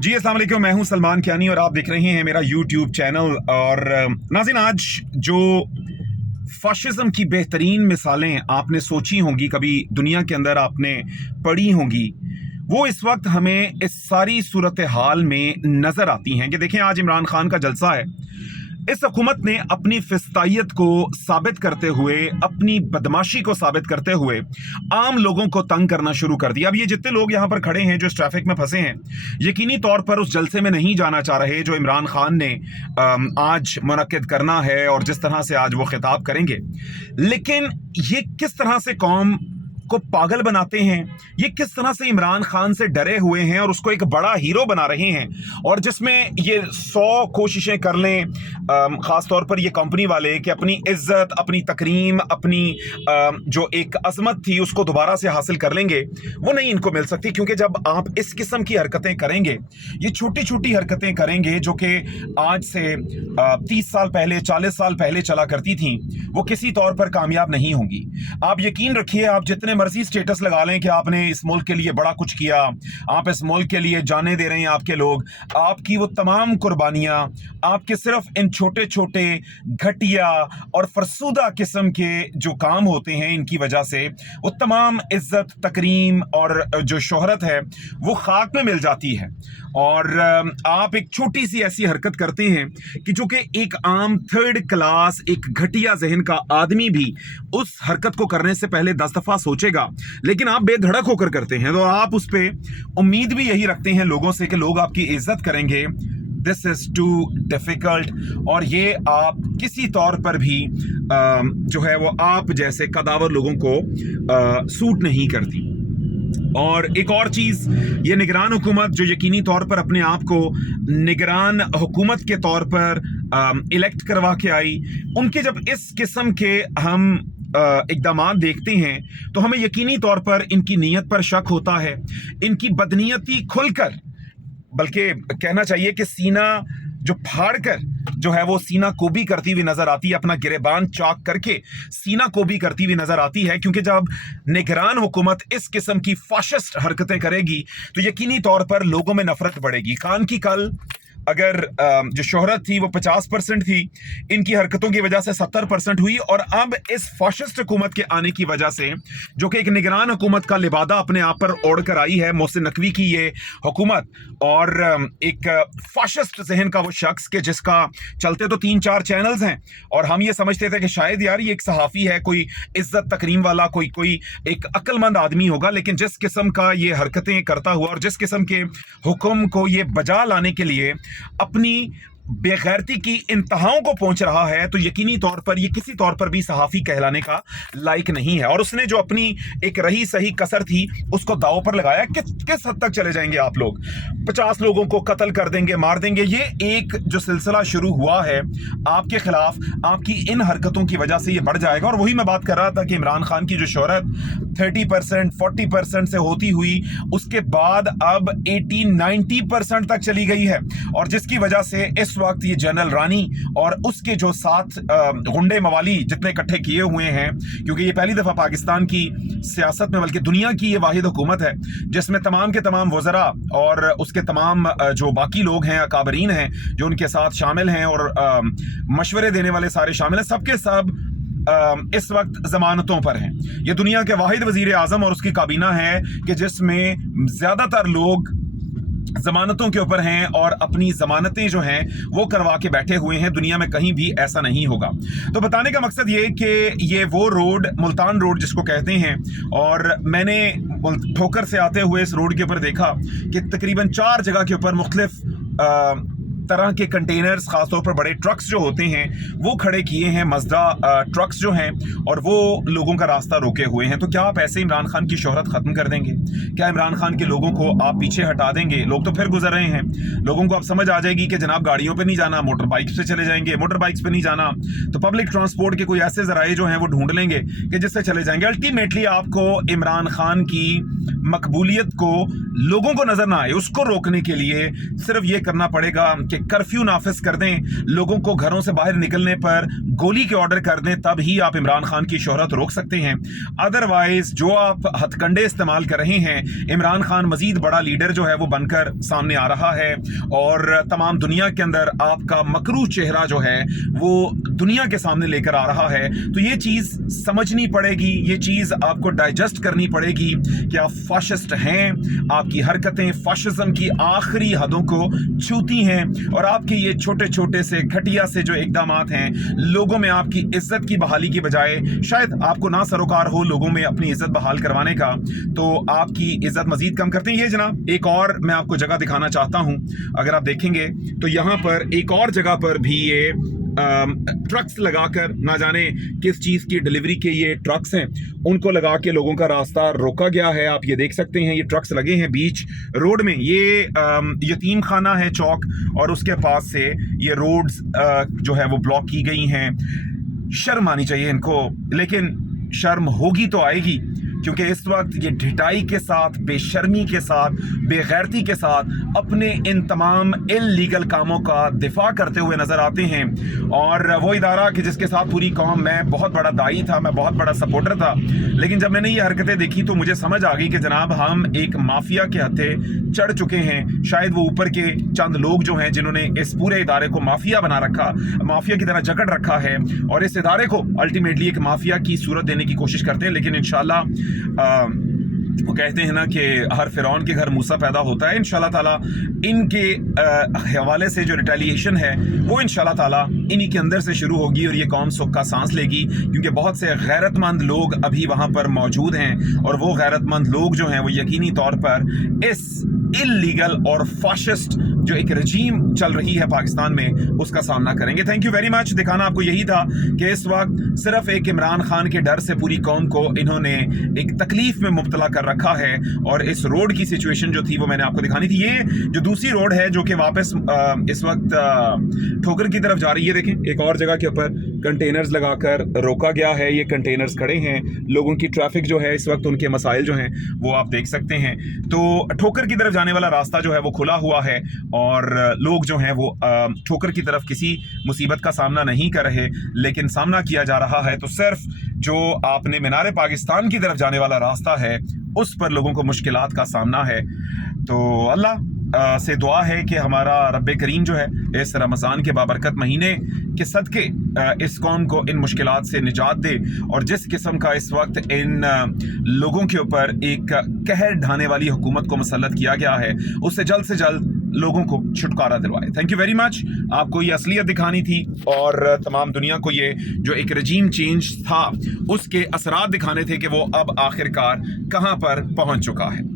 जी अस्सलाम वालेकुम, मैं हूं सलमान कियानी और आप देख रहे हैं मेरा यूट्यूब चैनल। और नाज़रीन, आज जो फाशिज्म की बेहतरीन मिसालें आपने सोची होंगी, कभी दुनिया के अंदर आपने पढ़ी होंगी, वो इस वक्त हमें इस सारी सूरत हाल में नज़र आती हैं। कि देखें, आज इमरान खान का जलसा है। इस हुकूमत ने अपनी फिस्तायत को साबित करते हुए, अपनी बदमाशी को साबित करते हुए आम लोगों को तंग करना शुरू कर दिया। अब ये जितने लोग यहाँ पर खड़े हैं जो इस ट्रैफिक में फंसे हैं, यकीनी तौर पर उस जलसे में नहीं जाना चाह रहे जो इमरान खान ने आज मुनक्किद करना है और जिस तरह से आज वो खिताब करेंगे। लेकिन ये किस तरह से कौम को पागल बनाते हैं, ये किस तरह से इमरान खान से डरे हुए हैं और उसको एक बड़ा हीरो बना रहे हैं। और जिसमें ये 100 कोशिशें कर लें, ख़ास तौर पर ये कंपनी वाले, कि अपनी इज्जत, अपनी तकरीम, अपनी जो एक अजमत थी उसको दोबारा से हासिल कर लेंगे, वो नहीं इनको मिल सकती। क्योंकि जब आप इस किस्म की हरकतें करेंगे, ये छोटी छोटी हरकतें करेंगे जो कि आज से 30 साल पहले, 40 साल पहले चला करती थी, वो किसी तौर पर कामयाब नहीं होंगी। आप यकीन रखिए, आप जितने मर्जी स्टेटस लगा लें कि आपने इस मुल्क के लिए बड़ा कुछ किया, आप इस मुल्क के लिए जाने दे रहे हैं आपके लोग, आपकी वो तमाम कुर्बानियां, आपके सिर्फ इन छोटे छोटे घटिया और फरसूदा किस्म के जो काम होते हैं, इनकी वजह से वो तमाम इज्जत, तकरीम और जो शोहरत है वो खाक में मिल जाती है। और आप एक छोटी सी ऐसी हरकत करते हैं कि जो कि एक आम 3rd क्लास, एक घटिया जहन का आदमी भी उस हरकत को करने से पहले 10 दफा सोचेगा, लेकिन आप बेधड़क होकर करते हैं। तो आप उस पर उम्मीद भी यही रखते हैं लोगों से कि लोग आपकी इज्जत करेंगे। This is too difficult. और ये आप किसी तौर पर भी जो है वो आप जैसे कदावर लोगों को सूट नहीं करती। और एक और चीज, ये निगरान हुकूमत जो यकीनी तौर पर अपने आप को निगरान हुकूमत के तौर पर इलेक्ट करवा के आई, उनके जब इस किस्म के हम इक़दामात देखते हैं तो हमें यकीनी तौर पर इनकी नीयत पर शक होता है। इनकी बदनीयती खुलकर, बल्कि कहना चाहिए कि सीना जो फाड़ कर जो है वो सीना कोबी करती हुई नजर आती है, अपना गिरेबान चाक करके सीना कोबी करती हुई नजर आती है। क्योंकि जब निगरान हुकूमत इस किस्म की फाशिस्ट हरकतें करेगी तो यकीनी तौर पर लोगों में नफरत बढ़ेगी। खान की कल अगर जो शोहरत थी वो 50% थी, इनकी हरकतों की वजह से 70% हुई। और अब इस फाशिस्ट हुकूमत के आने की वजह से, जो कि एक निगरान हुकूमत का लिबादा अपने आप पर ओढ़ कर आई है, मोहसिन नकवी की ये हुकूमत, और एक फाशिस्ट जहन का वो शख्स के जिसका चलते तो 3-4 चैनल्स हैं, और हम ये समझते थे कि शायद यार ये एक सहाफ़ी है, कोई इज्जत तकरीम वाला, कोई एक अक्लमंद आदमी होगा। लेकिन जिस किस्म का ये हरकतें करता हुआ और जिस किस्म के हुक्म को ये बजा लाने के लिए अपनी बेगैरती की इंतहाओं को पहुंच रहा है, तो यकीनी तौर पर ये किसी तौर पर भी सहाफ़ी कहलाने का लायक नहीं है। और उसने जो अपनी एक रही सही कसर थी उसको दांव पर लगाया। किस हद तक चले जाएंगे आप लोग? 50 लोगों को कत्ल कर देंगे, मार देंगे। ये एक जो सिलसिला शुरू हुआ है आपके खिलाफ, आपकी इन हरकतों की वजह से ये बढ़ जाएगा। और वही मैं बात कर रहा था कि इमरान खान की जो शोहरत 30%, 40% से होती हुई उसके बाद अब 80-90% तक चली गई है। और जिसकी वजह से इस वक्त ये जनरल रानी और उसके जो 7 गुंडे मवाली जितने इकट्ठे किए हुए हैं, क्योंकि ये पहली दफा पाकिस्तान की सियासत में, बल्कि दुनिया की ये वाहिद हुकूमत है जिसमें तमाम के तमाम वज़रा और उसके तमाम जो बाकी लोग हैं, अकाबरीन हैं जो उनके साथ शामिल हैं और मशवरे देने वाले सारे शामिल हैं, सबके सब इस वक्त जमानतों पर हैं। ये दुनिया के वाहिद वजीर आजम और उसकी काबीना है कि जिसमें ज्यादातर लोग जमानतों के ऊपर हैं और अपनी जमानतें जो हैं वो करवा के बैठे हुए हैं। दुनिया में कहीं भी ऐसा नहीं होगा। तो बताने का मकसद ये कि ये वो रोड, मुल्तान रोड जिसको कहते हैं, और मैंने ठोकर से आते हुए इस रोड के ऊपर देखा कि तकरीबन 4 जगह के ऊपर मुख्तलिफ तरह के कंटेनर्स, खासतौर पर बड़े ट्रक्स जो होते हैं वो खड़े किए हैं, मज़दा ट्रक्स जो हैं, और वो लोगों का रास्ता रोके हुए हैं। तो क्या आप ऐसे इमरान खान की शोहरत ख़त्म कर देंगे? क्या इमरान खान के लोगों को आप पीछे हटा देंगे? लोग तो फिर गुजर रहे हैं, लोगों को अब समझ आ जाएगी कि जनाब गाड़ियों पे नहीं जाना, मोटर बाइक्स पे चले जाएंगे। मोटर बाइक्स पे नहीं जाना तो पब्लिक ट्रांसपोर्ट के कोई ऐसे जराए जो हैं वो ढूंढ लेंगे कि जिससे चले जाएंगे। अल्टीमेटली आपको इमरान खान की मकबूलियत को लोगों को नजर ना आए, उसको रोकने के लिए सिर्फ ये करना पड़ेगा कि कर्फ्यू नाफिज कर दें, लोगों को घरों से बाहर निकलने पर गोली के ऑर्डर कर दें, तब ही आप इमरान खान की शोहरत रोक सकते हैं। अदरवाइज जो आप हथकंडे इस्तेमाल कर रहे हैं, इमरान खान मजीद बड़ा लीडर जो है वो बनकर सामने आ रहा है और तमाम दुनिया के अंदर आपका मकरू चेहरा जो है वो दुनिया के सामने लेकर आ रहा है। तो ये चीज समझनी पड़ेगी, ये चीज आपको डाइजेस्ट करनी पड़ेगी कि आप फाशिस्ट हैं, आपकी हरकतें फाशिज्म की आखिरी हदों को छूती हैं और आपके ये छोटे छोटे से घटिया से जो इकदामात हैं लोगों में आपकी इज्जत की बहाली की बजाय शायद आपको ना सरोकार हो लोगों में अपनी इज्जत बहाल करवाने का, तो आपकी इज्जत मजीद कम करते हैं। ये जनाब एक और मैं आपको जगह दिखाना चाहता हूं, अगर आप देखेंगे तो यहां पर एक और जगह पर भी ये ट्रक्स लगाकर, ना जाने किस चीज की डिलीवरी के ये ट्रक्स हैं, उनको लगा के लोगों का रास्ता रोका गया है। आप ये देख सकते हैं, ये ट्रक्स लगे हैं बीच रोड में। ये यतीम खाना है चौक और उसके पास से ये रोड्स जो है वो ब्लॉक की गई हैं। शर्म आनी चाहिए इनको, लेकिन शर्म होगी तो आएगी, क्योंकि इस वक्त ये ढिठाई के साथ, बेशर्मी के साथ, बेगैरती के साथ अपने इन तमाम इल्लीगल कामों का दिफा करते हुए नजर आते हैं। और वो इदारा कि जिसके साथ पूरी कौम, मैं बहुत बड़ा दाई था, मैं बहुत बड़ा सपोर्टर था, लेकिन जब मैंने ये हरकतें देखी तो मुझे समझ आ गई कि जनाब हम एक माफिया के हत्थे चढ़ चुके हैं। शायद वो ऊपर के चंद लोग जो हैं जिन्होंने इस पूरे इदारे को माफिया बना रखा, माफिया की तरह जकड़ रखा है और इस इदारे को अल्टीमेटली एक माफिया की सूरत देने की कोशिश करते हैं। लेकिन इंशाल्लाह वो कहते हैं ना कि हर फिरौन के घर मूसा पैदा होता है। इंशाल्लाह ताला इनके हवाले से जो रिटेलिएशन है वो इंशाल्लाह ताला इन्हीं के अंदर से शुरू होगी और ये कौम सुख का सांस लेगी, क्योंकि बहुत से गैरतमंद लोग अभी वहाँ पर मौजूद हैं और वो गैरतमंद लोग जो हैं वो यकीनी तौर पर इस इल्लीगल और फाशिस्ट जो एक रजीम चल रही है पाकिस्तान में उसका सामना करेंगे। Thank you very much. दिखाना आपको यही था कि इस वक्त सिर्फ एक इमरान खान के डर से पूरी कौम को इन्होंने एक तकलीफ में मुब्तला कर रखा है और इस रोड की सिचुएशन जो थी वो मैंने आपको दिखानी थी। ये जो दूसरी रोड है जो कि वापस इस वक्त ठोकर की तरफ जा रही है, देखें एक और जगह के ऊपर कंटेनर्स लगाकर रोका गया है। ये कंटेनर्स खड़े हैं, लोगों की ट्रैफिक जो है इस वक्त, उनके मसाइल जो हैं वो आप देख सकते हैं। तो ठोकर की तरफ जाने वाला रास्ता जो है वो खुला हुआ है और लोग जो हैं वो ठोकर की तरफ किसी मुसीबत का सामना नहीं कर रहे, लेकिन सामना किया जा रहा है तो सिर्फ जो आपने मीनार पाकिस्तान की तरफ जाने वाला रास्ता है उस पर लोगों को मुश्किलात का सामना है। तो अल्लाह से दुआ है कि हमारा रब्बे करीम जो है इस रमज़ान के बाबरकत महीने के सदके इस कौम को इन मुश्किलात से निजात दे और जिस किस्म का इस वक्त इन लोगों के ऊपर एक कहर ढाने वाली हुकूमत को मुसल्लत किया गया है उससे जल्द लोगों को छुटकारा दिलवाए। Thank you very much. आपको ये असलियत दिखानी थी और तमाम दुनिया को ये जो एक रजीम चेंज था उसके असरात दिखाने थे कि वो अब आखिरकार कहाँ पर पहुँच चुका है।